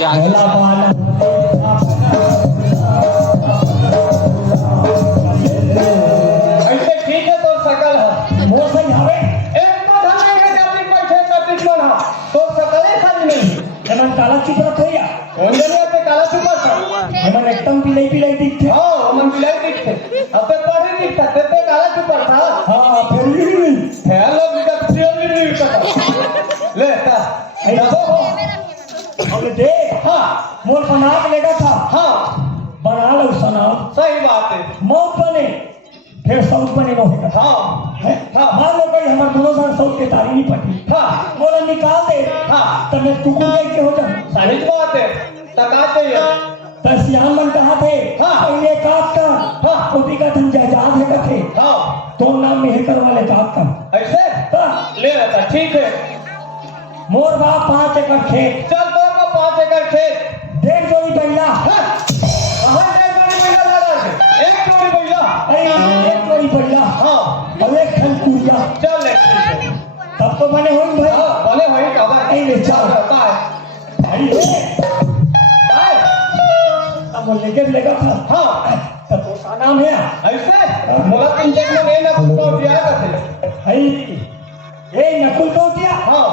भोला बाला ऐसे ठीक है तो सकल है मोर सही हवे एक तो धन है जाति बैठे तपित मन है तो सकल है खाली नहीं एमन काला चुप रखे या कौन जने पे काला चुपा था एमन एकदम पिलाई दिखते हां मन बिलाई दिखते अब पे पढ़े दिखता ते काला चुपा था हां फिर भी नहीं हेलो बिका फिर भी नहीं पता ले ता दबो अब दे हां मोर बना के लेगा था हां बना लो सना सही बात है मौत बने फिर सौत बने नो है हां हां मान लो भाई हमारे दोनों साल सौत के तारी नहीं पटी हां मोला निकाल दे हां तब मैं टुकुर के हो जा सही बात है तका चाहिए तसियान मन कहा थे हाँ। पहले काट का हाँ। कोटी का तुम जायदाद है कथे हां तो नाम में हेकर वाले काट का ऐसे हाँ। ले लेता ठीक है मोर बाप 5 एकड़ खेत चल तो को 5 एकड़ खेत 1.5 जोड़ी बैला कहां 1 जोड़ी बैला लगा है 1 जोड़ी बैला अरे 1 जोड़ी बैला हां और 1 खन कुरिया चल ले तब तो बने होई भाई हां बोले भाई कबर नहीं ले चल बाय भाई बाय अब वो लेके लेगा था हां तब तो का नाम है ऐसे मोला 3 जन में नहीं ना तो दिया करते भाई ए नकुल को दिया हां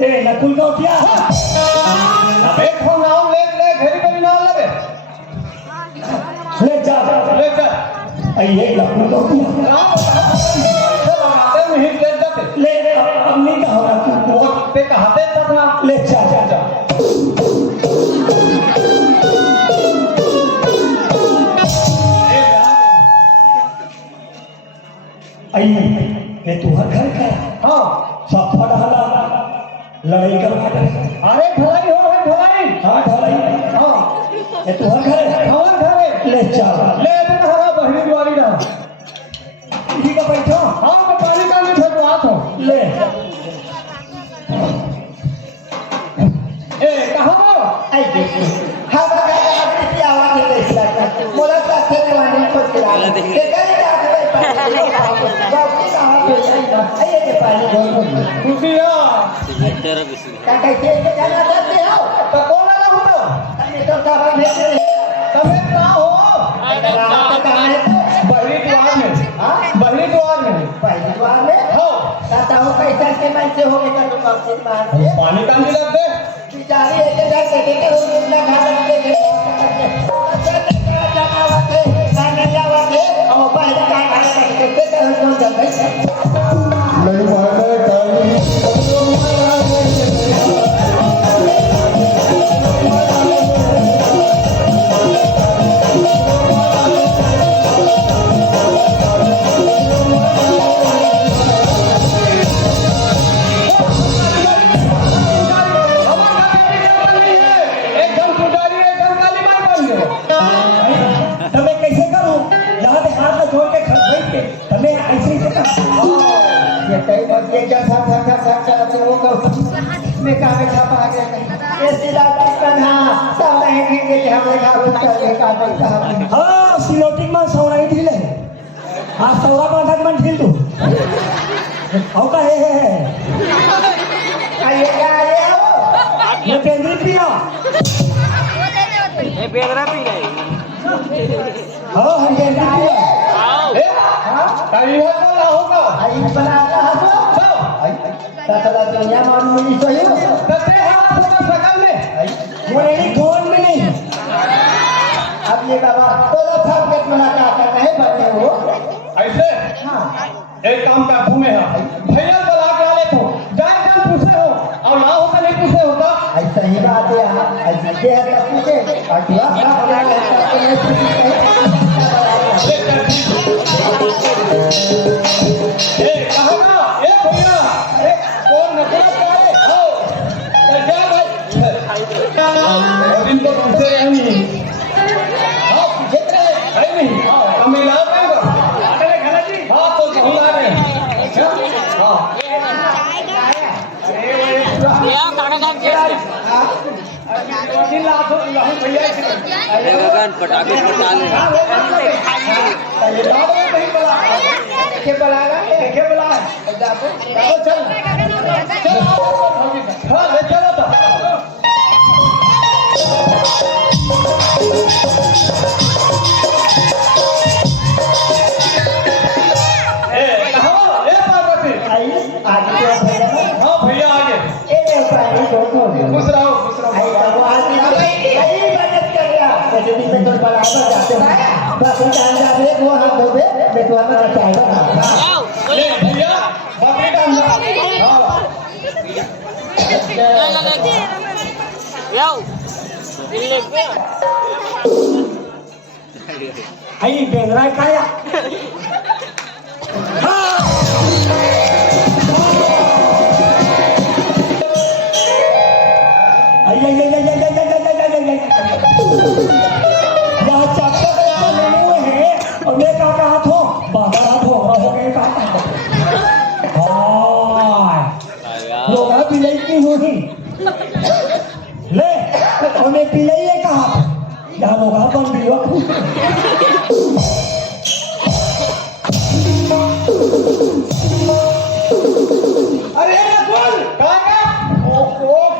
ए नकुल को दिया अब एक हो नाम ले ले घरी पे नाम लगे ले जा ले चल आई ये नकुल को दिया राम चल आते में ही ले जाते ले अब नहीं कहा नकुल को वो पे कहते तब ना ले जा जा जा आई ये तू घर का हां सब फटहला लड़ाई करवा दे अरे ढलाई हो है ढलाई हाँ ढलाई हां ये तू घर है हमार घर है ले चल ले तो हरा बहनी द्वारी ना ठीक है बैठो हां मैं पानी का में फटवात हूं ले ए कहां हो आई देखी हाँ बता आपने क्या आवाज है इसका मोला साथ में वाणी को चला दे करे आइए के पानी खुशिया का कैसे जाना चाहते हो तो कौन आला हो हमने तो कहा भेज रहे तमे का हो रात का है तो बहरी द्वार में हां बहरी द्वार में पहली बार में हो कहता हूं कैसा के मन से हो गया तुम आपसे मार दे पानी का मिला दे बिचारी है के घर के के हो इतना खा सकते थे जाना वाके खाने जावाके और पहले का खाने करते थे कौन चल गई नहीं माने ये क्या था वो कब मैं कहा बैठा पा गया ये सीधा कन्हा सब नहीं ठीक है हमने कहा उसका लेका बैठा हां सिलोटिंग में सौराई ढीले हां सौरा बांधक मन ढील दो औ का है आइए क्या आए हो ये बेंद्री पिया ये बेगरा पी गए हां हम बेंद्री पिया ए हां कहीं है तो ना होगा आई बना रहा हो ताला दुनिया मान मिली तो यो तते हाथ फोटो सकल में वो नहीं कौन में नहीं अब ये बाबा तो था के मना का कहे बने हो ऐसे हां एक काम कर घूमे है भैया बुला के आले तो जाए जान पूछे हो और ना हो तो नहीं पूछे होता ऐसा ही बात है ऐसे के है सब पूछे और दुआ ना बना लेता तो नहीं पूछे ए कहां ना ए भैया ए कौन नकल करे आओ जा भाई और इनको तुमसे नहीं आओ पीछे रहे नहीं हम मिला पाएंगे अरे खाना जी हां तो हम आ रहे हैं हां या काका काम किया दिन लाख लाख भैया अरे गगन पटाखे फटा ले ये बात नहीं बोला के बुलाएगा के बुला जाओ चल चल हां ले चलो तो खुश रहो आई तो आज यही मदद कर रहा जैसे भी मैं तो बराबर जाते हैं बस टाइम जा रे वो हाथ धो दे मैं तो हमें चाहेगा ले भैया बकरी डाल आई बेंगरा काया ले हमें पिलाइए कहा यहाँ लोग बन दियो अरे नकुल कहाँ वो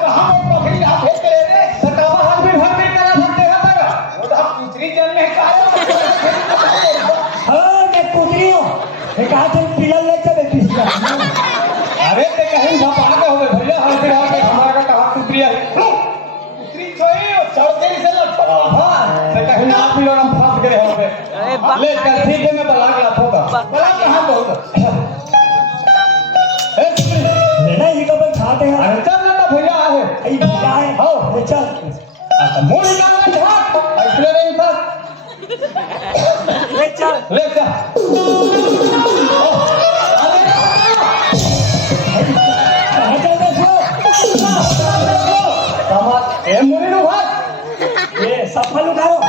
कहाँ वो बकरी हाथ फेंक रहे रे सतावा हाथ में भर में करा सकते हैं तक वो तो दूसरी जन में काया हाँ मैं कुदरी हूँ एक हाथ में पिला ले चले किसका अरे ते कहीं ना पागल हो गए भैया हम फिर आके हमारा का कहा दूसरी है दूसरी सोई और चढ़ते ही से लटका हां ते कहीं ना आप लोग हम फंस गए हो गए ले कल ठीक है मैं बला के लाऊंगा बला कहां बहुत लेना ही कब खाते हैं अरे चल ना भैया आ है आई भैया है आओ ले चल अच्छा मोड़ निकालना था इसलिए नहीं था ले चल ले जा ए मुनि नु भाग ये सफल उठाओ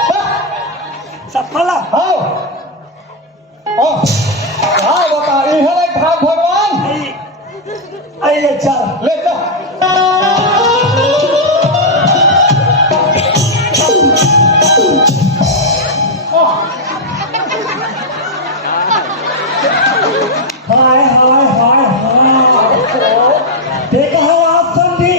सफल आओ ओ आओ बता ये है भाग भगवान आई ले चल ले जा हाय हाय हाय हाय देखा है आप समझी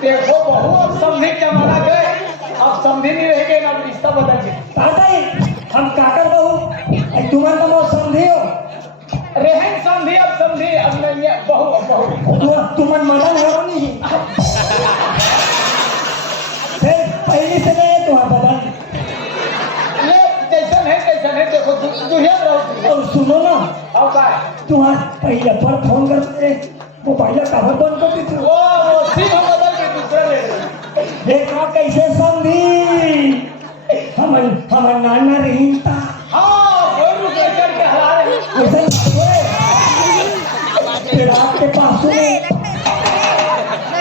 देखो बहुत समझी जमाना गए अब समझी नहीं रहेंगे ना रिश्ता बदल गए ताताई हम काकर बहू तुम्हारे तो बहुत समझी हो रहन समझी अब नहीं है बहु तुम्हारे मदन है वो नहीं फिर पहले से नहीं है तुम्हारा बदन ये जैसन है देखो दुनिया रहो और सुनो ना अब क्या है तुम्हारे पहले पर फोन करते वो पहले कवर बंद करती थी वो सिर्फ बदल के दूसरे ले देखा कैसे समझी हमारे नाना रही था हाँ गोरू लेकर के हरा रहे वैसे फिर आपके पास में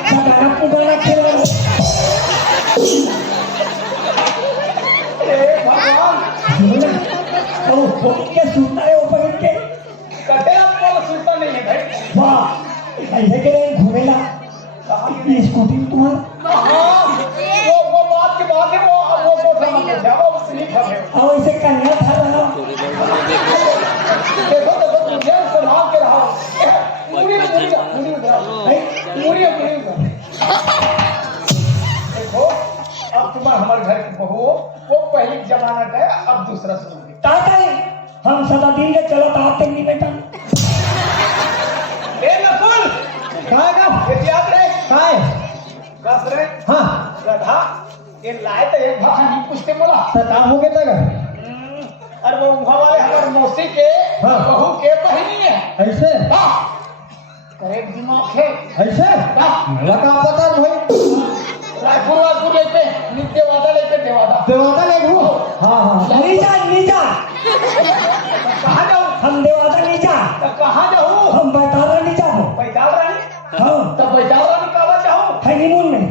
गाना पुगाना खेल रहे भगवान तो फोन के सुनता है ऊपर के कटे आपको सुनता नहीं है भाई वाह ऐसे के घूमेला ये स्कूटी तुम्हारा हाँ वो बात की बात है वो कोठा मत जाओ वो स्लीप है और ऐसे कन्या था रहा देखो मुझे संभाल के रहा पूरी देखो अब तुम्हारा हमारे घर की बहू वो पहले जमाना गया अब दूसरा सुनोगे ताताई हम सदा दिन के चलो तो आते नहीं बेटा ए नकुल कहाँ का याद रहे कहाँ है बस रहे हाँ गधा ये लाए तो एक भाषा नहीं पूछते बोला सताम हो गए तक और वो उन्हा वाले हमारे मौसी के हाँ। बहू के बहिनी है ऐसे हाँ करेक्ट दिमाग है ऐसे हाँ लगा पता भाई रायपुर लेते नित्य वादा लेते देवादा देवाता ले घूम हाँ हाँ नीचा नीचा कहाँ जाऊँ हम देवाता नीचा तो कहाँ जाऊँ हम बैताला नीचा हो पैताल रानी हाँ तो पैताल रानी कहाँ जाऊँ हनीमून में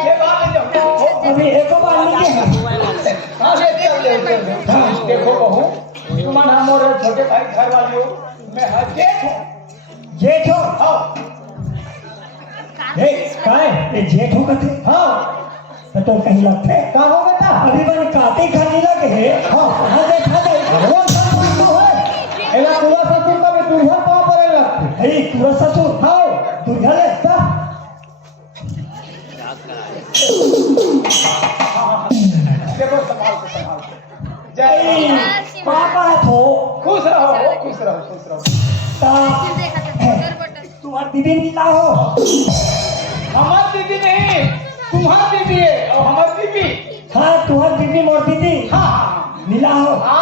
ये बात है जब अभी एक बार नीचे है हाँ देखो बहू तुम्हारा मोर छोटे भाई घर वाली हो मैं हर जेठ हो हाँ हे काय ये जेठ हो कथे हाँ तो कहीं लगते कहाँ हो बेटा अभी बन काते खाने लगे हाँ हाँ देखा जाए वो सब बात तो है एला पूरा ससुर का भी दूल्हा पाँव पर लगते हे पूरा ससुर हाँ दूल्हा ले ता देखो संभाल के जय पापा थो खुश रहो खुश रहो खुश रहो। तुम्हार दीदी मिला हो हमार दीदी नहीं तुम्हार दीदी है और हमार दीदी। हाँ तुम्हार दीदी मोर दीदी हाँ मिला हो आ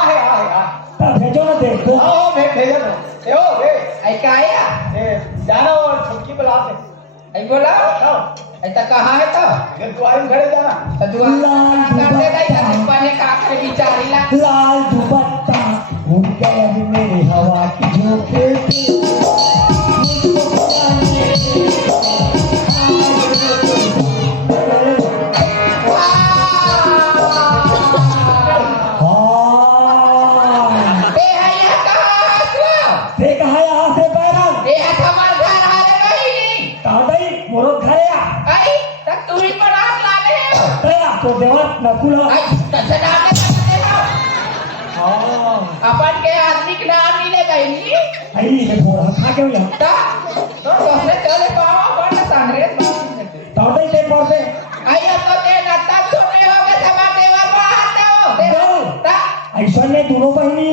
तब भेजो ना देखो हाँ मैं भेजा दो ए ओ ए ऐ का आया ए जाना और छुटकी बुला दे ऐ बोला हाँ ऐ त कहाँ है तो ये दुआरी में खड़े जाना। त दुआ कर दे गई त बने का कर बिचारी ला लाल दुपट्टा उड़ गया है मेरे हवा की झोंके बे हैया कहाँ तू देख है यहाँ से बैरन बे हमार घर आले रही कादई मोरो घरे ऐ त तू ही बरात लाले है तया तो देवत नकुला ऐ त सदा के हाँ अपन के आदमी के नाम मिले गई नी आई ये बोरा खा के हुआ ता तो दोसरे चले पावा अपन संग्रह कादई ते पर से आइए तो ते नत्ता छोटे हो गए समा देवर बाहर हो ता ऐसा ने दोनों बहनी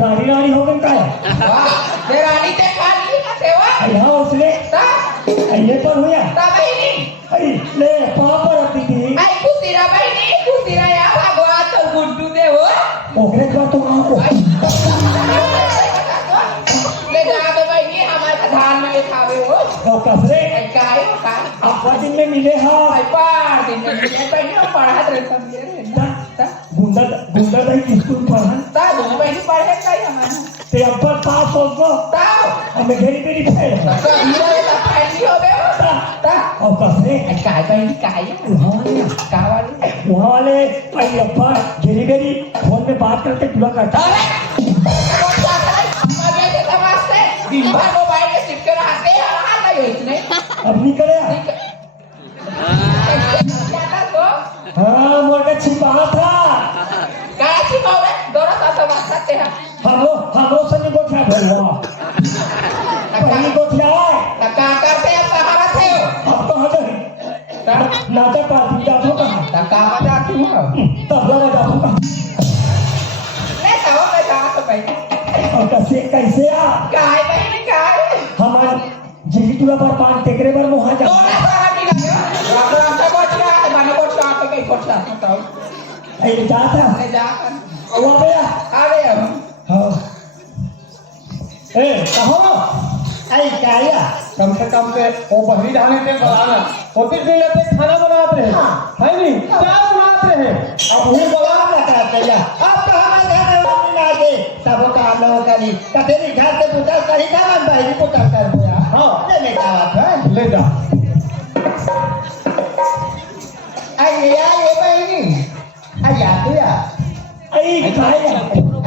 रानी रानी हो गई का वाह ते रानी ते खाली ना सेवा यहाँ उसने ता ये पर हुआ ता बहिनी अरे ले पापा रखती थी आई कुतीरा बहिनी कुतीरा या भगवान तो गुड्डू दे हो ओकरे का तो नाम को ले जा दे बहिनी हमारे धान में खावे हो तो कसरे आई काय हो का आपका दिन में मिले हाँ आई पार दिन में बहिनी हम पढ़ा रहे समझे ता गुंडा गुंडा नहीं स्कूल पढ़ा ता दोनों बहिनी पढ़े काय हमारे ते अब्बा पास हो गो ता हमें घेरी तेरी फेर तो हीरो ये फाइनली हो गए ता और कसरे आई काय बहिनी काय वहाँ वाले का वाली वहाँ वाले आई अब्बा घेरी घेरी फोन में बात करके पूरा करता अरे कौन जाता है अब ये समझते दिन भर मोबाइल में चिपके रहते हैं हां नहीं इसने अब नहीं करे क्या तो हाँ मोर छिपा था क्या छिपावे दोनों साथ समझ सकते हैं हम लोग सनी को क्या भरवा पहली को क्या है का करते हैं कहां रहते हो अब कहाँ जाए नाचा पार्टी जाता हूँ कहाँ कहां जाती हो तब लगा जाता हूँ कहाँ ले तो मैं जा तो भाई और कैसे आ काय बहन काय हमारा जिली तुला पर पान टेकरे पर वहाँ जा दोनों सारा मिला राम राम से कोठा है माने कोठा पे कहीं कोठा बताओ ऐसे जाता ले जा और वहाँ पे आवे हम हाँ ए कहो ऐ क्या आया कम से कम पे वो बहरी जाने से बनाना होती दिन पे खाना बनाते हैं है नहीं क्या बनाते हैं अब वही बोला ना करते या अब तो हमें घर में वाली ना दे सब काम लोग करी कतेरी घर से पूछा कहीं ना मन भाई पूछा कर बोया हाँ ले बात है ले जा आई ये बहनी आया तू या आई खाया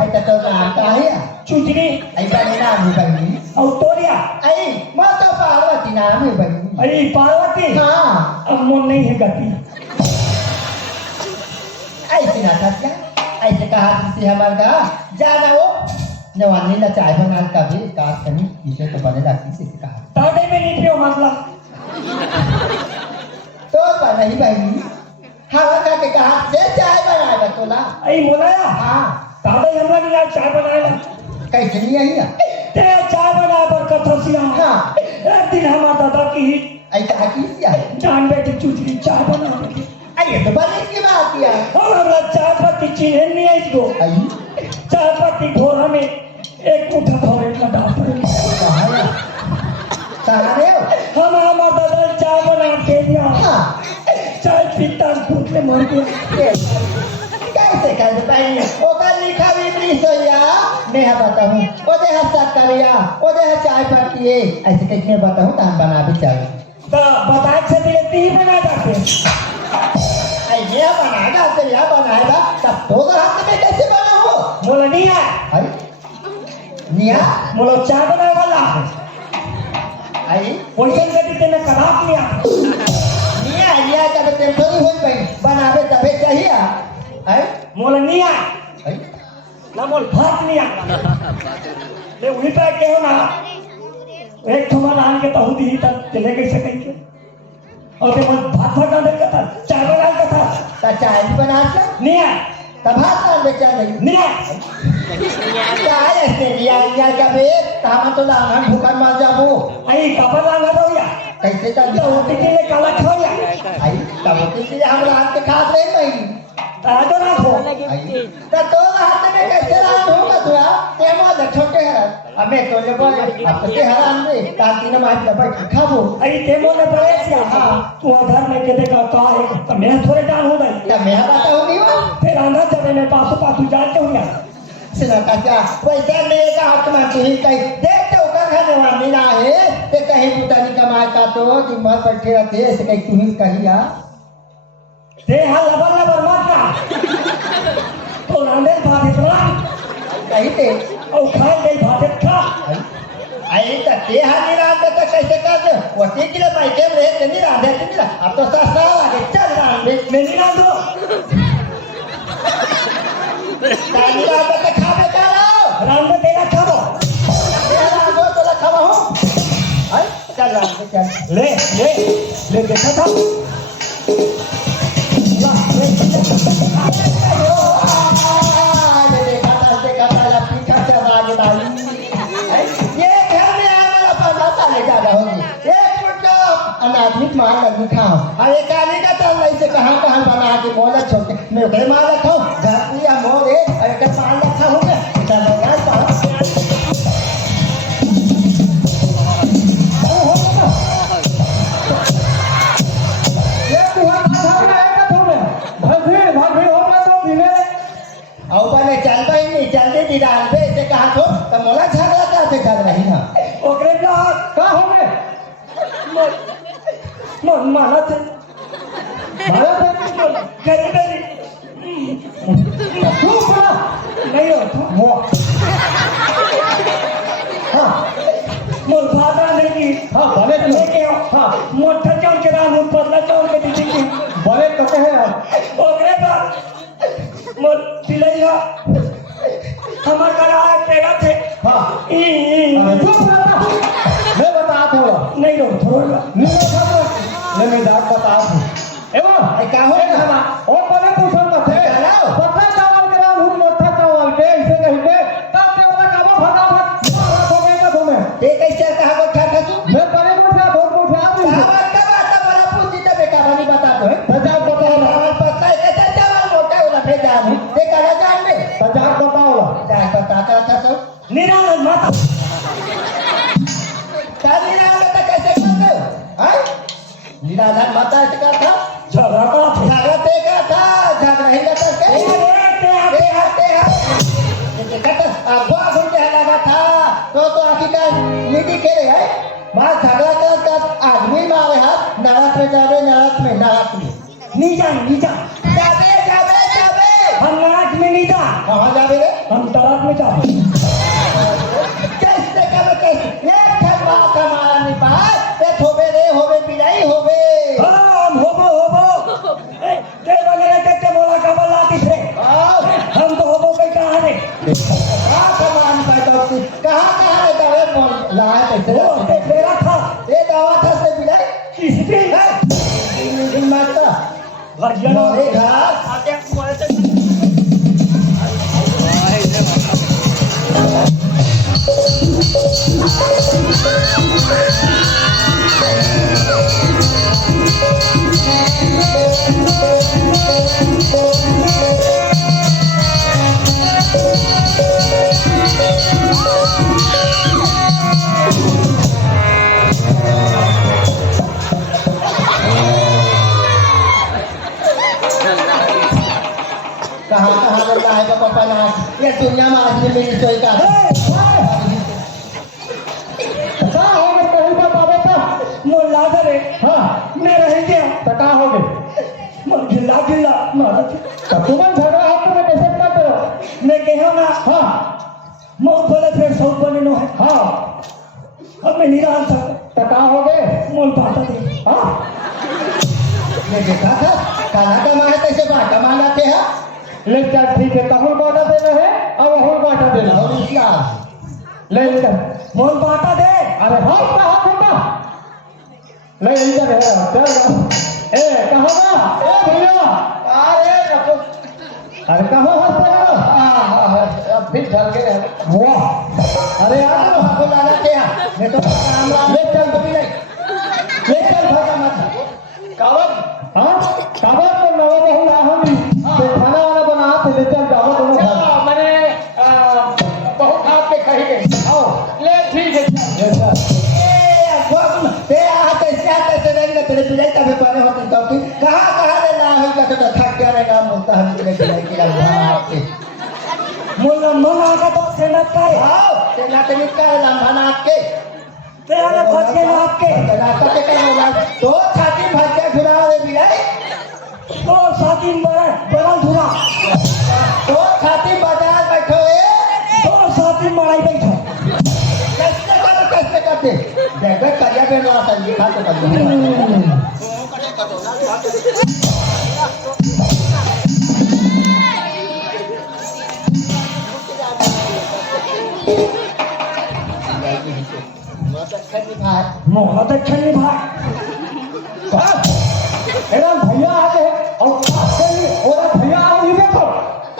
आई तो नाम का है चुचरी आई बहनी नाम है बहनी और तोरिया आई माता पार्वती नाम है बहनी अरे पार्वती हाँ अब मन नहीं है गति ऐसे ना था क्या ऐसे कहा किसी हमारे का जाना वो जवानी ना चाय बना कभी काट करनी इसे तो बनेगा किसी से कहा ताड़े में नहीं पियो मतलब तो नहीं बहनी हवा का के कहा से चाय बनाए बतोला ऐ मोलाया हाँ ताड़े हमरा ने यार चाय बनाएला कैसे नहीं आई ना ते चाय बनाए पर कथसिया हाँ एक दिन हमारा दादा की ऐसा किया जान बेटी चुचरी चाय बना दे अरे तो बने की बात किया हमरा चाय पत्ती चिन्ह नहीं है इसको आई चाय पत्ती घोरा में एक मुट्ठा धोरे का डाल पड़े सहारे हम हमारा दादा चाय बना के दिया हाँ चाय पीता दूध में मर गया कैसे कर भाई वो का लिखा भी नहीं सोया मैं बताऊं वो दे हफ्ता करिया वो दे चाय पत्ती है ऐसे कैसे बताऊं तो हम बना भी चाहे तो बता सकते ती बना जाते ये बनाएगा तो यह बनाएगा तब तो हाथ में कैसे बना हो बोला नहीं है निया बोलो चाय बनाने वाला आई पोजीशन कटी तेने खराब लिया निया निया जब तेरे थोड़ी हो गई बनावे तबे चाहिए आई मोला निया आई ना मोल भात लिया ले वही पे के हो ना एक थोड़ा नान के तहु दी तब चले कैसे कहीं और ते मन भात भात डाल का था चाय बना का था ता चाय भी बना के निया तब हाथ डाल बेचा नहीं नहीं क्या है ऐसे लिया का बे तामा तो लाना भूखा मार जाबो आई कबर लाना दो या कैसे का तो होती के लिए काला खा या आई तब होती के हम रात के खाते रहे नहीं तो ना हो तो हाथ में कैसे रात होगा तू यार ते मोद छोटे है हमें तो ले बोले अब ते हराम दे ताकि न मार दबा खाबो आई तेमो ने परेश या हां तू घर में के देखा का है तो मैं थोड़े डाल हो गई क्या मैं बात होगी वो फिर आंधा चले में पासू जाते हो या सिना का वैसा मेरे का हाथ में कहीं कहीं देखते हो का खाने वाली ना है ते कहीं पुतानी कमाए का तो दिन भर बैठे रहते ऐसे कहीं तू ही कहिया ते हाल लबर मत का तो रांदे भात इतना कहीं ते और खाए गई भात खा आई तो ते हानि रात तो कैसे कर दे वो ते के लिए माइके में ते नहीं रात है नहीं अब तो सस्ता आगे चल रात में मैं नहीं रांदो तानी रात तो खावे का लो रांदो तेरा खाबो तेरा दो तो खावा हो आई चल रात में चल ले देखा था अनाधिक माल लगी खाओ अरे काली का तो नहीं से कहाँ बना के मोला छोटे मैं कहीं माल रखा हूँ धरती या मोरे अरे क्या माल रखा हूँ क्या डाल पे ऐसे कहा तो मोला झगड़ा करते चल रही ना ओकरे का हो गए मन माना थे गरीबी तू पड़ा नहीं हो वो हाँ मोल भाता नहीं हाँ भले तो लेके आओ हाँ मोटा चावल के दाम पतला चावल के दीजिए की भले तो कहे ओकरे बाद मोल पिलैया हमार करा तेरा थे हाँ चुप रहा मैं बता थोड़ा नहीं रो थोड़ा नहीं मैं डाक बता एवं क्या हो गया और पहले पूछो मत है पतला चावल के नाम हम मोटा चावल के ऐसे कहते तब से वाला काबा फटाफट मारा हो गया तुम्हें ये कैसे कहा वो था तू मैं पहले पूछा बहुत पूछा बात बड़ा पूछी तब एक कहानी बता दो सजा बता हमारा पतला कैसे चावल मोटा वाला भेजा हूं ये करा जान में सजा बताओ बताता था तो निराला मत निराला तो कैसे करते हो हैं निराला माता ऐसे का था झगड़ा ते का था झगड़ा ही का के आते ये कहता अब वो घूमने लगा था तो आखिरकार नीति के रे है मां झगड़ा कर आदमी मारे हाथ नरक में जावे नरक में नीचा जावे हम नरक में नीचा कहां जावे रे हम नरक में जावे कैसे कैसे एक ठगवा कमाया नहीं पाए ये होवे रे होवे बिलाई होवे हम होबो ते वगैरह के बोला का बलाती थे हम तो होबो कहीं कहां रे कमान पाता कहां है दवे बोल ला कैसे वो ते तेरा था ये दावा था से बिलाई किसकी है इन माता भजिया रे घास आते मोले से कहाँ लग रहा है पापा ना ये दुनिया में आदमी मेरी सोई का मोला करे हाँ मैं रह गया टका हो गए मन गिल्ला मारा तुम्हें झगड़ा हाथ में कैसे करते हो मैं कहा ना हाँ मोल बोले फिर सौ बने नो है हाँ अब मैं निराश था टका हो गए मोल पाता थे हाँ मैं देखा था काला कमाए कैसे बाटा मांगाते हैं ले चल ठीक है तहुल बाटा देना है अब अहुल बाटा देना और इसका ले मोल बाटा दे अरे हाँ कहाँ होगा ले इधर है चल ए कहाँ बा ए भैया अरे रखो अरे कहाँ हंसते हो? अब फिर ढल के रह वाह अरे यार आपको लाना क्या मैं तो ले चल कभी नहीं ले चल भागा मत कावत हाँ कावत को नवा बहु ना हम तो खाना वाला बना थे ले चल जाओ दोनों अच्छा मैंने बहुत हाथ पे कही गई आओ ले ठीक है तेरे पिलाई का व्यापार होते तो कि कहाँ ले ला है का तो थक गया रहेगा मुझता हम तेरे पिलाई की लंबा मुल्ला मना का तो सेना का है आओ तेरा तेरी का लंबा नाक के तेरा फंस गया आपके रास्ता पे का बोला तो छाती भाग्य घुरा रे पिलाई तो साथी बड़ा धुरा तो छाती बाजार बैठो ए तो साथी मड़ाई बैठो कैसे करते देखो करिया पे ना संजी खा तो कर मोहम्मद छन्नी भाई मेरा भैया आते हैं और भैया आओ ये देखो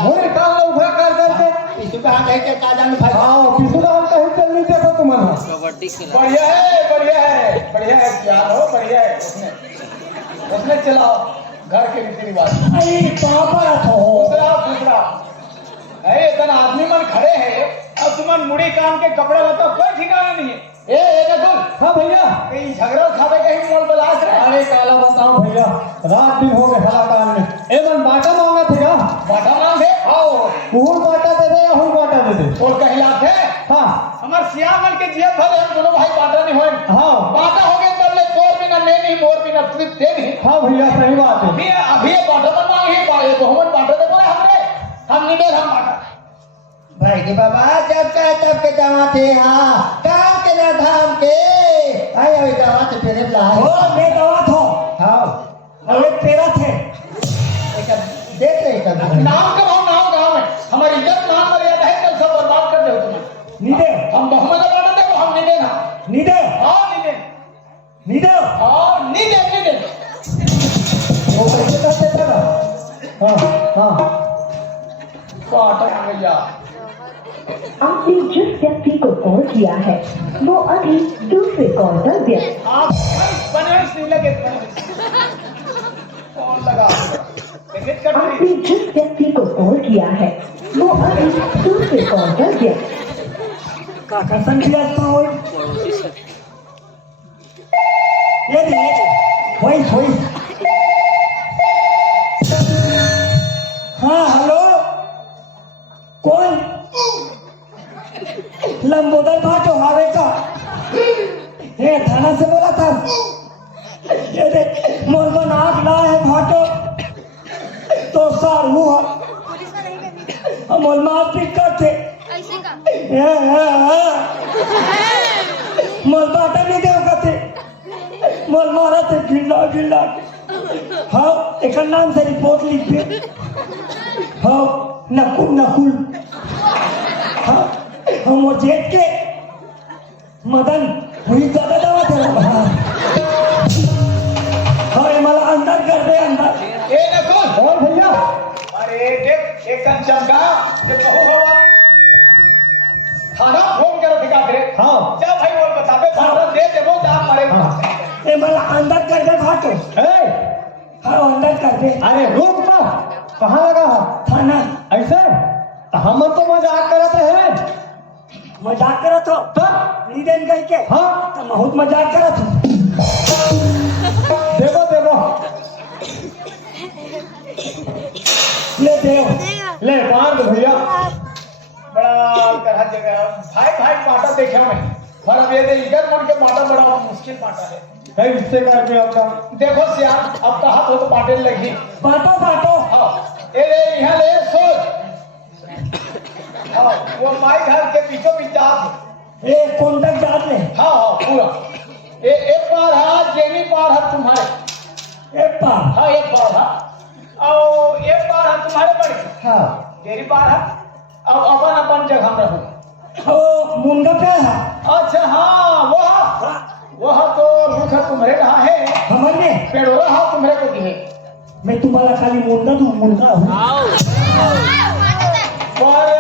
मोरे काम में उभरा कर करके इसको कहा कह के ताजा में भाई आओ किसी का हम कहीं चल नहीं देखो तुम्हारा कबड्डी खिला बढ़िया है प्यार हो बढ़िया है उसने चलाओ घर के रीति रिवाज अरे पापा तो दूसरा अरे इतना आदमी मन खड़े हैं अब तुमन मुड़ी काम के कपड़े लता कोई ठिकाना नहीं है ए देखो हाँ भैया कहीं झगड़ा खाते कहीं मोल बलास रहे अरे काला बताओ भैया रात दिन हो गए हला काम में ए मन बाटा मांगा थे क्या बाटा मांगे आओ हुन बाटा दे दे या हुन बाटा दे दे और कहला थे हाँ हमार सिया मन के जिया भले हम दोनों भाई बाटा नहीं होए हाँ बाटा हो गए तब ले तोर बिना ले नहीं मोर बिना सिर्फ दे नहीं हाँ भैया सही बात है अभी बाटा मन मांगे पाए तो हम बाटा दे बोले हमरे हम नहीं दे हम बाटा भाई के बाबा जब चाहे तब के जावा थे हाँ काम के ना धाम के आए अभी जावा थे फिर ला ओ मैं दवा थो हाँ अरे तेरा थे एक देख रहे कब नाम का नाम गाँव में हमारी इज्जत नाम मर्यादा है कल सब बर्बाद कर दो तुम्हें नीदे हम बहुमत बांट दे हम नहीं देना नीदे हाँ नहीं दे नीदे हाँ नहीं दे वो कैसे करते थे हाँ बाटा भैया आपने जिस व्यक्ति को कॉल किया है वो अभी दूसरे कॉल पर व्यस्त। आप बनवाइस नहीं लगे कौन लगा आपने जिस व्यक्ति को कॉल किया है वो अभी दूसरे कॉल पर व्यस्त। काका संख्या तो हो ये दे वही हाँ हेलो कौन लंबोदर भाटो हमारे का ये थाना से बोला था ये देख मोरबन आग ला है भाटो तो सार हुआ मोल मार पिकर थे मोल बाटा नहीं देव का थे मोल मारा थे गिल्ला हाँ एक नाम से रिपोर्ट लिख दे हाँ नकुल हाँ हम वो जेठ के मदन हुई ज्यादा दवा थे हाँ मला अंदर कर दे अंदर ए नकुल और भैया अरे देख एक कंचन का ये कहूँ हवा खाना फोन करो ठिका करे हाँ जा भाई बोल बता बे खाना दे वो जा मारे ये मला अंदर कर दे भाटो हाँ अंदर कर दे अरे रुक ना कहाँ लगा थाना ऐसे हम तो मजाक करते हैं मजाक करत हो नींदन कह के हाँ तो बहुत मजाक करत हो देखो ले देव ले बांध भैया बड़ा तरह जगह भाई पाटा देखा मैं पर अब ये इधर मन के पाटा बड़ा मुश्किल पाटा है कहीं इससे करके आपका देखो सियार अब तो हाथ हो तो पाटे लगी बाटो हाँ ये यहाँ ले सोच हाँ वो माई घर के पीछे भी जात ए कौन तक जात ले हाँ पूरा एक बार हाथ जेनी पार हाथ तुम्हारे एक पार हाँ एक बार हाथ और एक बार हाथ तुम्हारे पड़े हाँ तेरी पार हाथ अब अपन जगह में रहो ओ मुंडा पे है अच्छा हाँ वह तो मुख तुम्हारे रहा है हमारे पेड़ोरा हाँ तुम्हारे को भी है मैं तुम्हारा खाली मुंडा दूं मुंडा हूँ आओ पर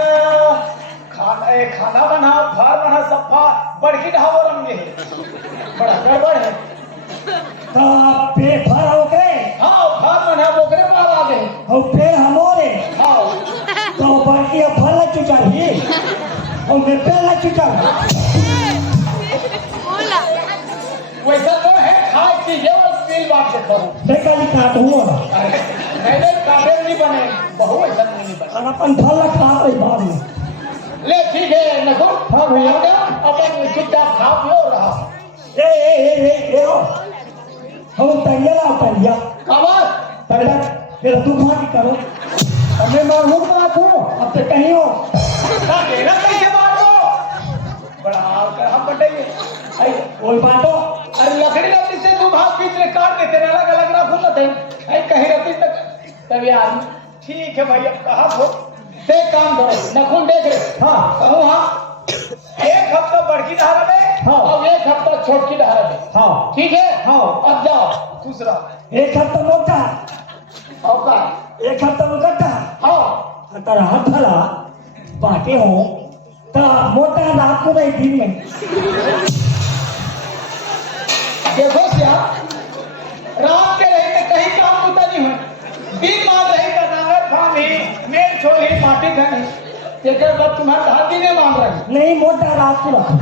खाना बना फार बना सफा बड़की ढाबो रंगे बड़ा गड़बड़ है। तो पेट भर हो गए हाँ फार बना बोकरे पार आ गए। और पेट हमोरे हाँ तो बाकी अब फल चुका ही और मैं पहला चुका वैसा तो है खाए चीजें और स्टील बात से करो। देखा लिखा तो हुआ पहले काबे नहीं बने बहु ऐसा नहीं बने। और अपन फल खा रही बाद में ले ठीक है नखो हाँ भैया। अपन चुपचाप खा पियो रहा। ए हम तैयार तैयार काबर पहला फिर तू खा की करो हमें मालूम बात हो अब तो कहीं हो ना देना कैसे बात हो बड़ा हाल कर हम बताइए। कोई बात हो अरे लकड़ी लकड़ी से तू भाग बीच में काट देते अलग अलग रख ना थे कहीं रखी तक तभी आदमी ठीक है भाई अब कहा हो देख काम करो नखून देख रहे। हाँ कहो हाँ एक हफ्ता बड़की धारा में हाँ और एक हफ्ता छोटकी धारा में हाँ ठीक है हाँ अब जाओ दूसरा एक हफ्ता मोटा और का एक हफ्ता मोटा हाँ तेरा हाथ भला बाटे हो तो मोटा रात को नहीं दिन में देखो श्याम रात के रही तो कहीं काम होता नहीं है दिन मान रही तो नांगर फामी मेल छोली माटी धनी एक बात तुम्हारे हाथ ही नहीं मान रही नहीं मोटा रात को रखो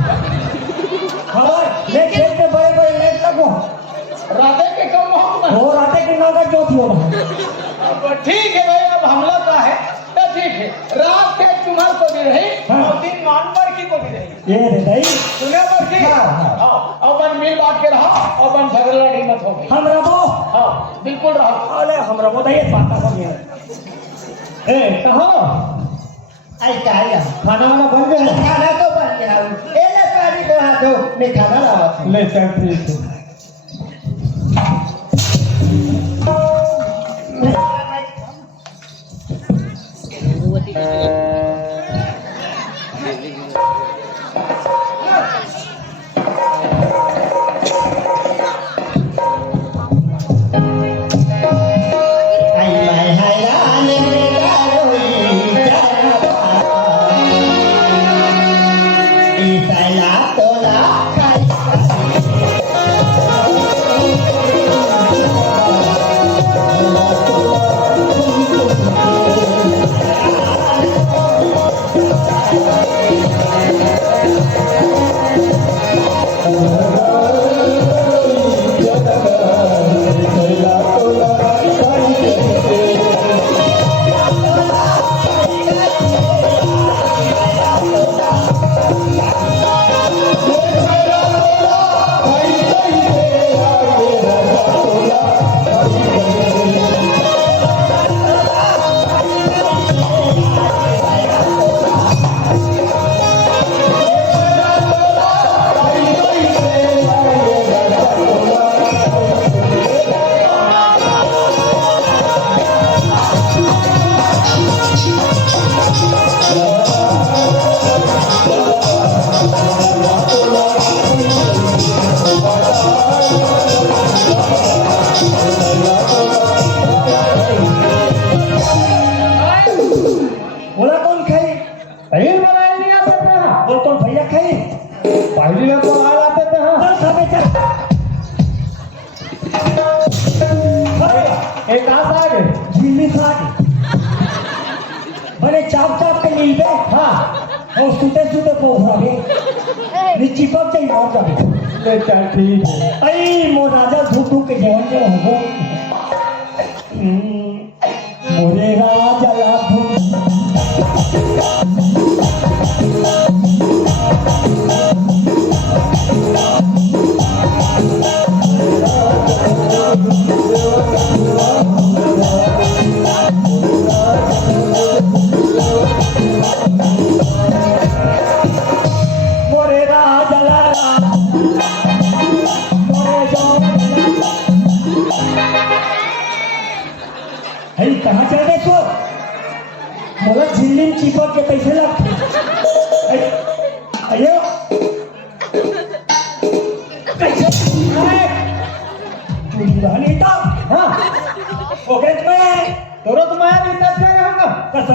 हाँ मैं खेत के बड़े बड़े लेट लगो राधे के कम मोहम्मद हो राते की नागर जो थी होना अब ठीक है भाई अब हमला का है तो ठीक है रात के तुम्हारे को भी रही हाँ। और दिन मान पर की को भी रही ये रे नहीं सुने पर की हाँ, हाँ। हाँ अपन मिल बात के रहा अपन झगड़ा लड़ी मत हो गई हम रहो हाँ बिल्कुल रहो अरे हम रहो तो ये बात हो गया ए कहो आई क्या खाना वाना बन गया खाना तो बन गया ए ले पानी को हाथ दो मैं खाना लावा ले चल ठीक है आई माय हैरान रे गारोई जाना ई साला तोला खाई बोला कौन खाई पहले बनाए नहीं आता था बोल कौन भैया खाई पहली में तो आ जाते थे हाँ चल खावे चल एक आस आ गए झिल्ली साग बड़े चाप चाप के मिल गए हाँ और सुते सुते को उठावे नी चिपक जाई और जावे ले चल ठीक है आई मो राजा धूप के जीवन में हो मोरे राजा लाभ मोरे राजा लाभ मोरे अरे कहाँ चल गए तो बोला झिल्ली में चिपक के पैसे लगते अयो नीता हाँ पॉकेट में तुरंत मैं भी तब से रहूंगा कसम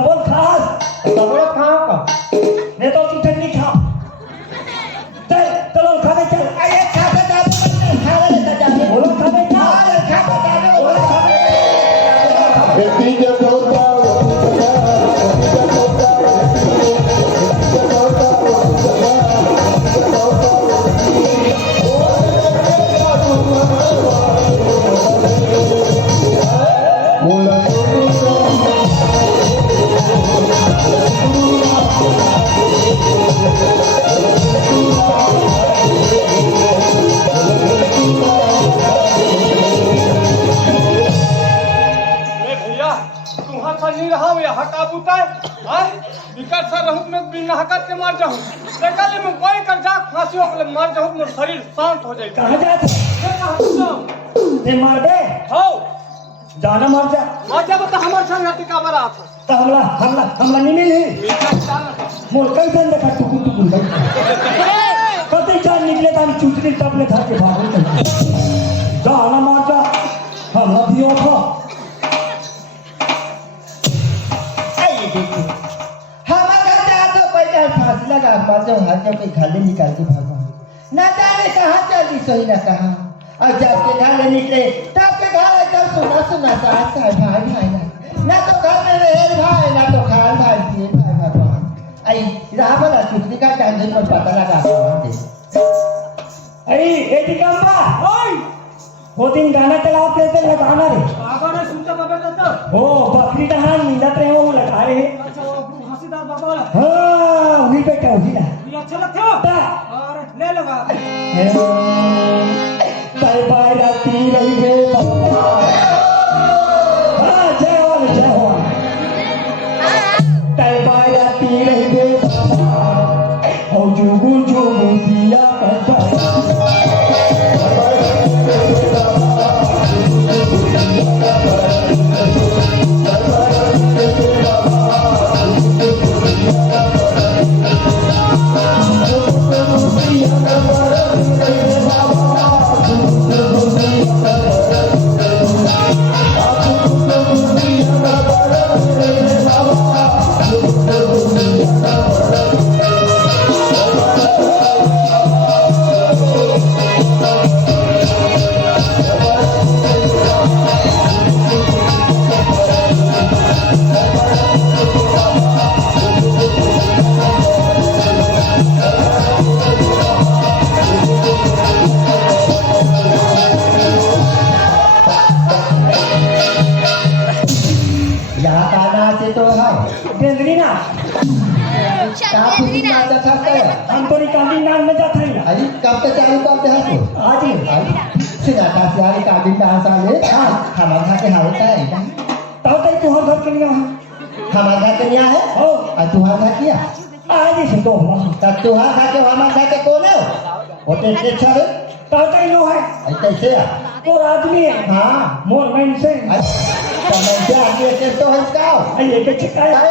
हकत के मर जाऊं देखली में कोई कर जा फांसी होके मर जाऊं मोर शरीर शांत हो जाए कहाँ जाते ते मार दे हो जाना मर जा तो हमारे संग का बड़ा था तो हमला नहीं मिली मोर कैसे देखा टुकुर टुकुर कते जान निकले तो हम चुटनी टपले था के भागो जाना मर जा हमला दियो था फांसी लगा मर जाओ हाथ जाओ कोई खाली निकाल के भागो ना जाने कहाँ चली सोई ना कहाँ और जब के घाले निकले तब के घाले जब सुना सुना सास भाई भाई ना तो घर में रहे भाई ना तो खान भाई पिए भाई भगवान आई रहा भला चुटनी का टाइम पर पता लगा अरे ए दिगंबा ओए वो दिन गाना चलाओ कैसे लगाना रे बाबा ने सुनता बाबा तो ओ बकरी दहान मिलत रहे वो लगा रहे अच्छा वो हंसीदार बाबा वाला हाँ वही बेटा वही ना ये अच्छा लगता है और ले लगा कल बाराती रही है बाबा हाँ जय हो कल बाराती रही है बाबा और जुगु जुगु दिया करता हम तो निकाली नाम में जाता है अरे कब तक चालू करते हैं तो आज ही सुना था सारे काबिल डांस वाले हाँ हमारा के हाल का है तब तक तुम्हारे घर के लिए हमारा के लिए है ओ और तुम्हारा घर किया आज ही से तो तब तुम्हारा घर के हमारा घर के कौन है होते थे छह तब तक नो है कैसे तो आदमी है हाँ मोर मन से तो मैं क्या आगे के तो है इसका ये के चिकाया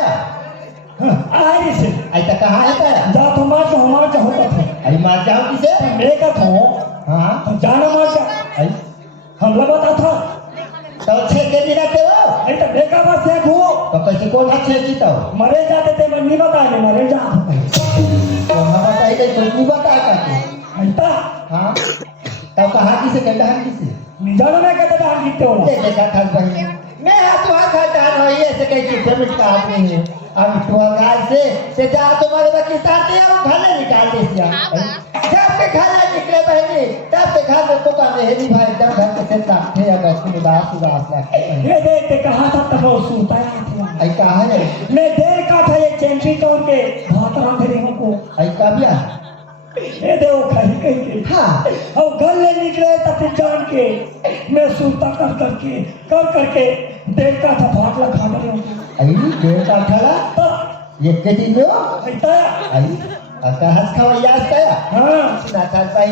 आज से ऐसा कहाँ है ताया जा तुम्हारा तो हमारा जो होता था अरे मार जाओ किसे मैं का था हाँ तो जाना मार जा हम लगा था तो छह के दिन आते हो नहीं तो बेका बात से हो तो कैसे कौन हाथ छह जीता हो मरे जाते थे मन नहीं बताए मरे जा तो हम बताइए तो नहीं बता करते ऐसा हाँ तब कहाँ किसे कहता है किसे निजानो में कहते थे हम जीते हो देखा खास भाई मैं हाथ वहाँ खाता रहा ये ऐसे कहीं पेमेंट का आदमी है अब तुम्हारा से जा तुम्हारे पाकिस्तान से वो खाने निकाल दे दिया जब पे खाना निकले बहनी तब पे खाने को का मेहरी भाई एकदम घर के से थे अगस्त में उदास लगते ये देखते कहाँ था तब वो सुनता है ऐ कहा है मैं देर का था ये चैंपी टोन के बहुत रंग रही हूँ ऐ कबिया ये देखो कहीं कहीं हाँ और घर ले निकले तब जान के मैं सुनता कर करके देखता था फाटला खा रही हूँ ऐ डेढ़ का खड़ा ये के दिन में हो ऐसा ऐ अका हंस खवैया आया हाँ ना था भाई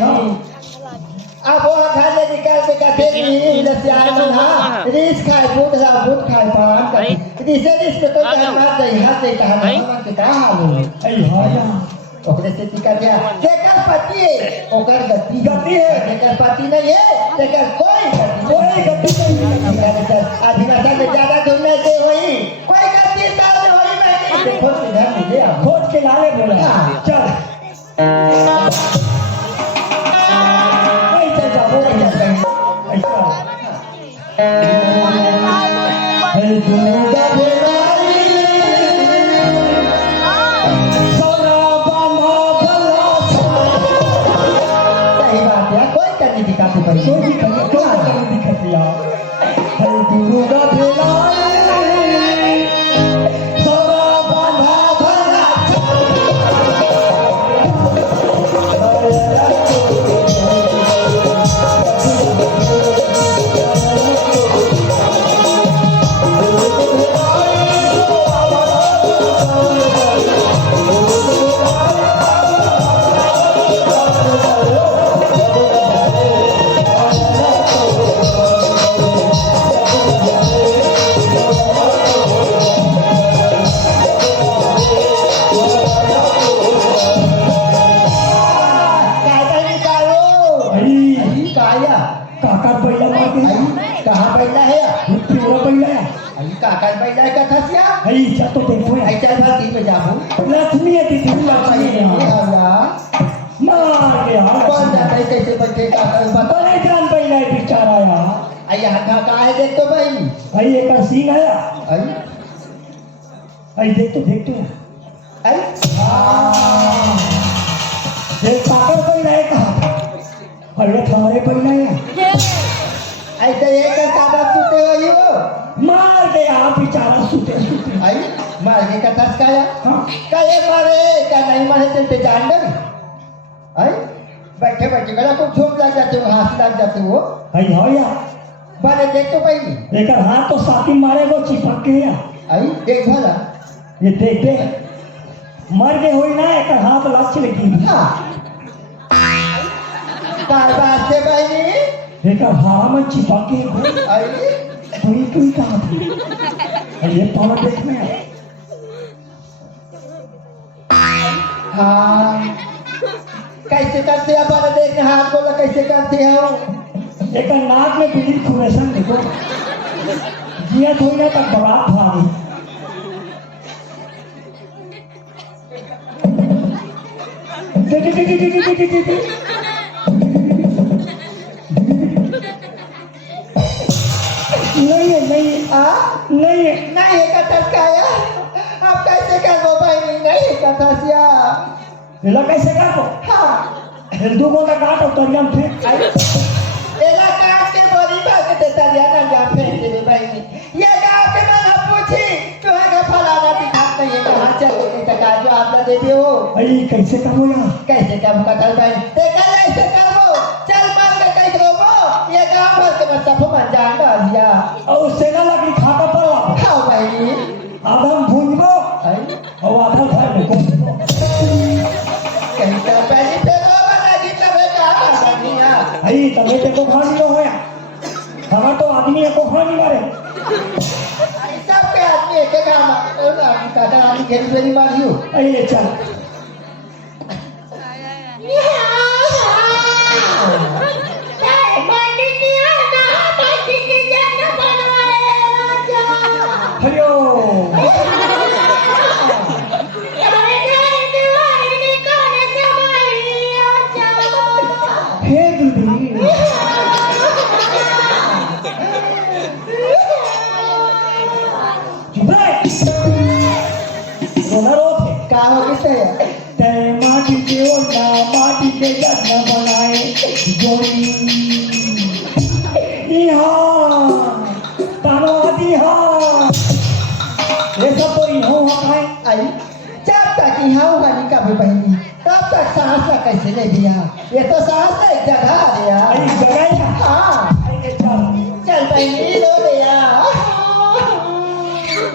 अब वो खाने निकाल के का देख नहीं लसियार में हाँ रिस खाए दूध खाए पान का रिस पे कोई मार दे हाथ दे कहा भगवान के का हाल हो ऐ हाँ ओकरे से टिका दिया जेकर पति है ओकर गति है जेकर पति नहीं है जेकर कोई गति नहीं अभिलाषा में ज्यादा ढूंढने से हुई कोई गति साल में हुई नहीं देखो किधर मुझे खोज के लाले बोला चल ऐसा जाओ दिखाते भाई दिखत यार हर दुर्गा के कहाँ बैठा है पूरा पहिला है आई काका बैठा है कथसिया आई जा तो देखो आई चल भाती में जाबू लक्ष्मी है दीदी लक्ष्मी है मार गया कौन जाता है कैसे बच्चे काका बता बड़े जान पहिला है बेचारा यार आई हाथ का है देख तो भाई भाई एक सीन आया आई आई देख तो आई देख पाकर पहिला है कहा अरे थारे पहिला है ऐसे एक काका सुते हो यो मार गया बेचारा सुते सुते आई मार के कथस काया हाँ का ये मारे का नहीं मारे ते जान दे आई बैठे बैठे गला को छोड़ लग जाते हो हाथ लग जाते हो आई हो या बारे देख तो भाई एक हाथ तो साथी मारे को चिपक के या आई देख भला ये देख दे मर गए हुई ना एक हाथ लक्ष्य लगी हाँ बात से भाई एक हाथ में चिपक के आई कोई कहा था ये पावर देख में हाँ कैसे करते हैं बारे देखने हाथ बोला कैसे करते हो एक नाक में बिजली खुरेशन देखो जिया थोड़ी ना तक बरात भारी नहीं है नहीं है नहीं है कथस काया आप कैसे कर दो भाई नहीं है कथसिया इला कैसे काटो हाँ हिंदू को ना काटो तो हम थे एला काट के बोली भाग देता दिया ना जा फेंक दे भाई ये गांव के मैं पूछी तो है का फलाना दिखात नहीं है कहां चल गई तक आज आप दे दियो भाई कैसे करो यार कैसे काम कथल भाई ते कल ऐसे करो चल मार के कहीं रोबो ये गांव भर के मैं सब मन जान दिया और उससे ना लगी खाता पड़ा खाओ भाई आधा हम भूंजबो और आधा खाए को कहीं तो पहली फेरो वाला की तबे का दुनिया आई तबे ते को खानी लो होया हमारा तो आदमी को खानी मारे सब के आदमी एक काम और आदमी का आदमी खेल बेरी मारियो आई ये चल हरिओ हे दीदी का हो किसे ते माटी के ओला माटी के जन्म बनाए जोड़ी इहाँ तानो आदि हाँ ये सब तो इहो है आई जब तक यहाँ वाली का भी बहनी तब तक सांस का कैसे ले दिया ये तो सांस का एक जगह आ गया आई जगह है हाँ आई चल चल बहनी लो दिया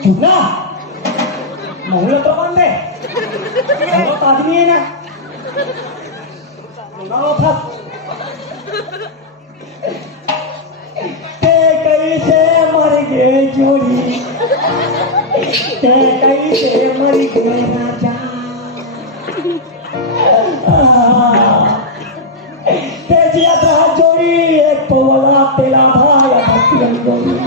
चुप ना मोहल्ला तो मान दे बहुत आदमी है ना ना था ते कैसे मर गए जोड़ी ते कैसे मर गए राजा ते जिया था जोड़ी एक तो वाला तेरा भाई भक्ति जोड़ी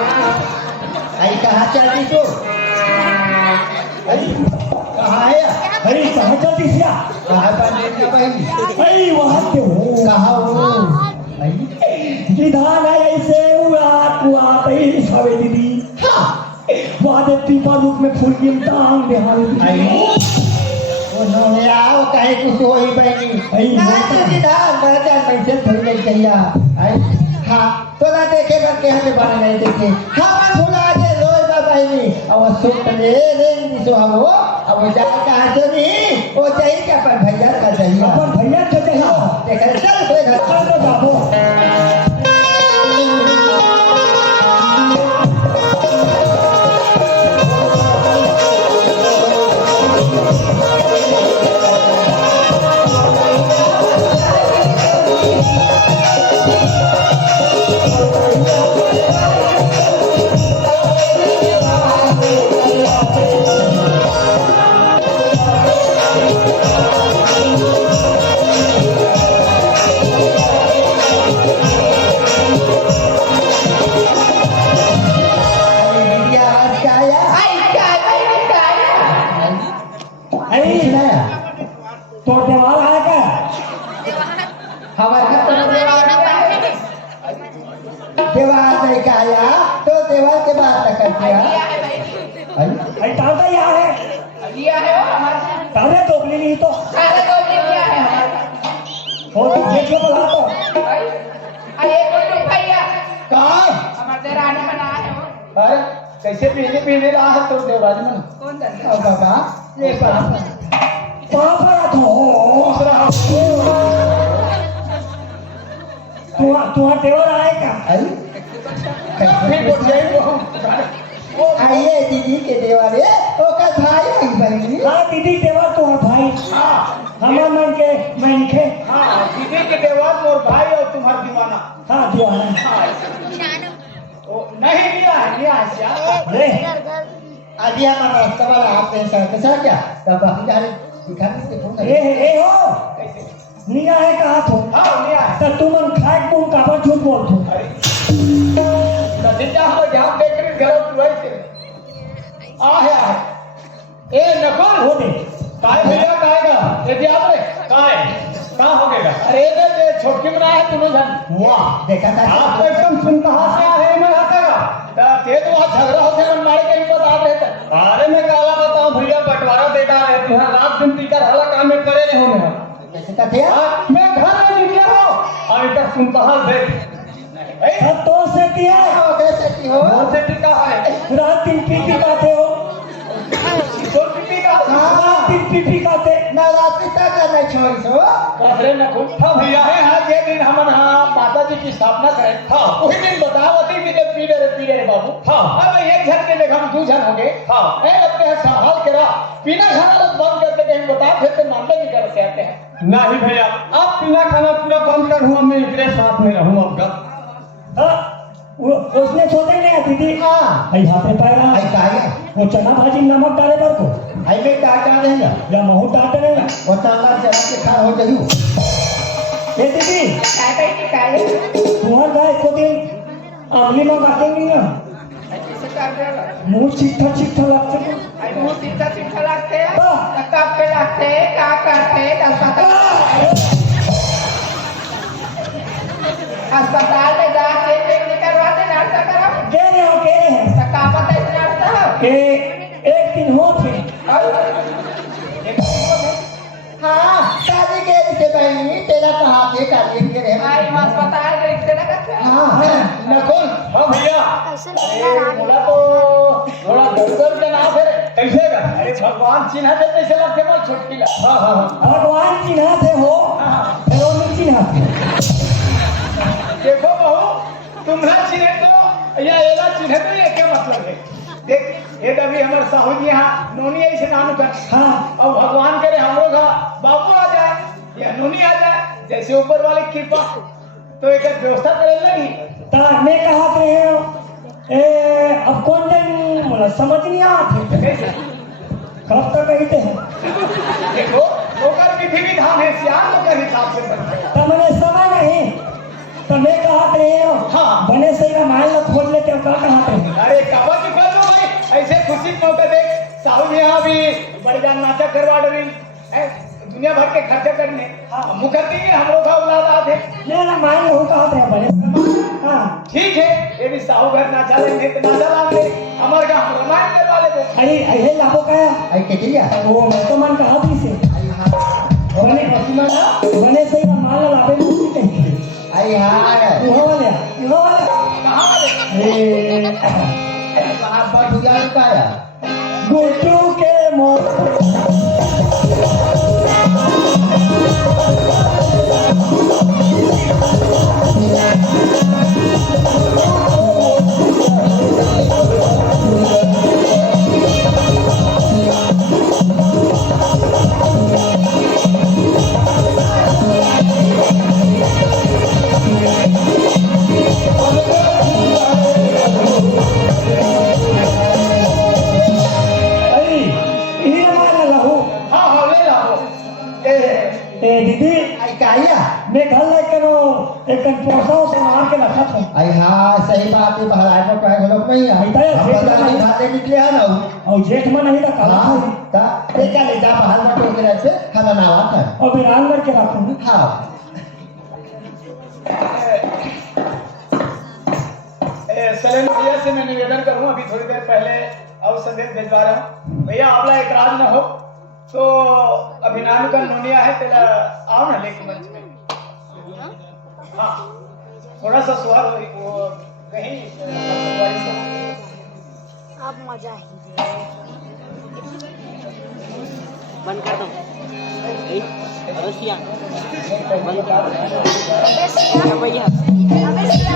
आई कहाँ चलती तू आई कहाँ है अरे कहाँ चलती सिया कहाँ बने का बहनी अरे वहाँ पे हो कहाँ हो विधान है ऐसे हुआ सवे दीदी हाँ वादे पीपा रूप में फूल की टांग बिहार आई उन्होंने आओ कहीं कुछ हो ही बहनी आई ना तुझी धान बरजान पैसे थोड़ी नहीं चाहिए आई हाँ तोला देखे करके हमें बना नहीं देखे हाँ मैं भुला के रोई बा बहनी और सुन ले रे निसो हम अब वो जाए कहाँ तो नहीं वो चाहिए क्या पर भैया का चाहिए अपन भैया के चाहिए देखा चल कोई घर चल तो जाबो भैया आज क्या आया आई क्या आई क्या आया ऐ तो त्योहार आया क्या हमारे घर तो देवार नहीं का आया तो देवार के बाद तक कर दिया लिया है भाई ऐ ताजा यहाँ है लिया है वो हमारे ताजे तो नहीं तो सारे तो लिया है हमारे और देख लो बोला तो भाई अरे एक और भैया कहाँ हमारे देरानी बना है वो अरे कैसे पीने रहा है तो देवारी में कौन जाने और बाबा ये बाबा पापा तो तुहा त्योहार आए क्या फिर बोल जाए वो आइए दीदी के देवारे ओ का भाई की बहनी हाँ दीदी त्योहार तुहा भाई हमार मन के मन के हाँ दीदी के देवार मोर भाई और तुम्हारा दीवाना हाँ दीवाना वो नहीं लिया है क्या ले आदि हम रास्ता वाला आपने कैसा क्या तब हम जाने दिखाने के फोन ए हो निया है कहा तो हाँ लिया है तो तुम खाए तुम काबर झूठ बोल तू नतीजा हम ध्यान देख रहे घर तुरई से आ ए नकुल हो दे काय भैया काएगा ये याद रे काय कहां हो गएगा अरे ये छोटकी बना है दोनों जन वाह देखा था आप तो एकदम सुनता से आ रहे मैं आतेगा ते तो वहां झगड़ा होते हैं मारे के बता देते अरे मैं काला बताऊं भैया बंटवारा देता है तुम्हारा रात दिन टीका हला काम में करे नहीं होने कैसे का थे मैं घर में निकला हूं और इधर सुनता हाल देख अब तो से दिया कैसे की हो बहुत से टीका है रात दिन पीपी खाते हो तो टीका रात दिन पीपी खाते नवरात्रि तक नहीं छोड़ सो अरे न था भैया है हाँ ये दिन हम माता जी की स्थापना करें था वही दिन बतावती कि जब पीड़े रे बाबू हाँ अब एक झन के जगह हम दो झन हो गए हाँ ए लगते हैं संभाल के रहा पीना खाना लोग बंद करते कहीं बता फिर से मामले नहीं कर सकते हैं नहीं भैया आप पीना खाना पूरा बंद कर हुआ मैं इतने साथ में रहूँ आपका उसने सोचे नहीं है दीदी हां आई हाथे पाया आई काया वो चना भाजी नमक डाले बर को आई में का का नहीं है या महू डाटे नहीं वो ताला चला के खा हो जाऊ ए दीदी काय काय की काय तुम्हार गाय को दिन अमली में गाते नहीं ना कैसे कर देगा मुंह चिट्ठा लगते हैं आई बहुत चिट्ठा लगते हैं कब पे लगते हैं क्या करते हैं अस्पताल में जाके चेक करवाते नाश्ता करो के हैं तो क्या पता है नाश्ता हो के एक दिन हो थे हां शादी के से बहनी तेरा कहां से कार्य के रहे आई अस्पताल में इतने ना करते हैं हां नकुल हाँ भैया अरे बोला तो थोड़ा गड़बड़ का नाम है कैसे का अरे भगवान चिन्ह दे कैसे लगते बोल छुटकी का हाँ हाँ हाँ भगवान चिन्ह थे हो हेलो चिन्ह देखो बहू तुम्हारा चिन्ह तो या एला चिन्ह तो ये क्या मतलब है देख ये अभी हमारे साहू जी यहाँ नोनी ऐसे नाम कर हाँ अब भगवान करे हम लोग बाबू आ जाए या नोनी आ जाए जैसे ऊपर वाली कृपा तो एक व्यवस्था करे नहीं ता मैं कहा थे ए अब कौन दिन बोला समझ नहीं आते कब तक कहते हैं देखो लोकर विधि विधान है श्याम लोकर हिसाब से बनते हैं। तो मैंने समझ नहीं तो मैं कहा थे हाँ। बने से माइल न खोल लेते हो क्या कहा थे अरे कबर की खोल दो भाई ऐसे खुशी मौके देख साहू यहाँ भी बड़ी जान नाटक करवा रही दुनिया भर के खर्चे करने मुखर्जी के हम लोग का औलाद आते मेरा माइल हो कहा थे बने हाँ ठीक है ये भी साहू घर नाचा लेंगे तो नाचा लाएंगे हमारे गाँव रामायण के वाले को अरे अहे लाभो का आई के दिया वो मैं तो मन कहा थी से बने पसीना बने से माल लाभे नहीं कहीं आई हां वो वाले कहाँ वाले ए वहां पर बुझा का आया गुड्डू के मोर अरे ये हमारा लहू हाँ हाँ ले लो ए दीदी आई काया मैं घर ले करो एक पोसा से मार के रखा था आई हाँ सही बात है बाहर को कहे लोग नहीं है आई तो हम पता नहीं खाते निकले हैं ना और जेठ में नहीं था काला हाँ था ता ते क्या ले जा बाहर में टोक रहे थे खाना ना आता और वीरान करके रखूंगी हाँ सलेंडर से मैं निवेदन करूं अभी थोड़ी देर पहले और संदेश भिजवा रहा हूं भैया आपला एतराज न हो तो अभिनानु का नोनिया है तेरा आओ ना लेके मंच में हाँ थोड़ा सा सुहार वो कहीं अब मजा ही बंद कर दो रसिया अबे सिया भैया अबे सिया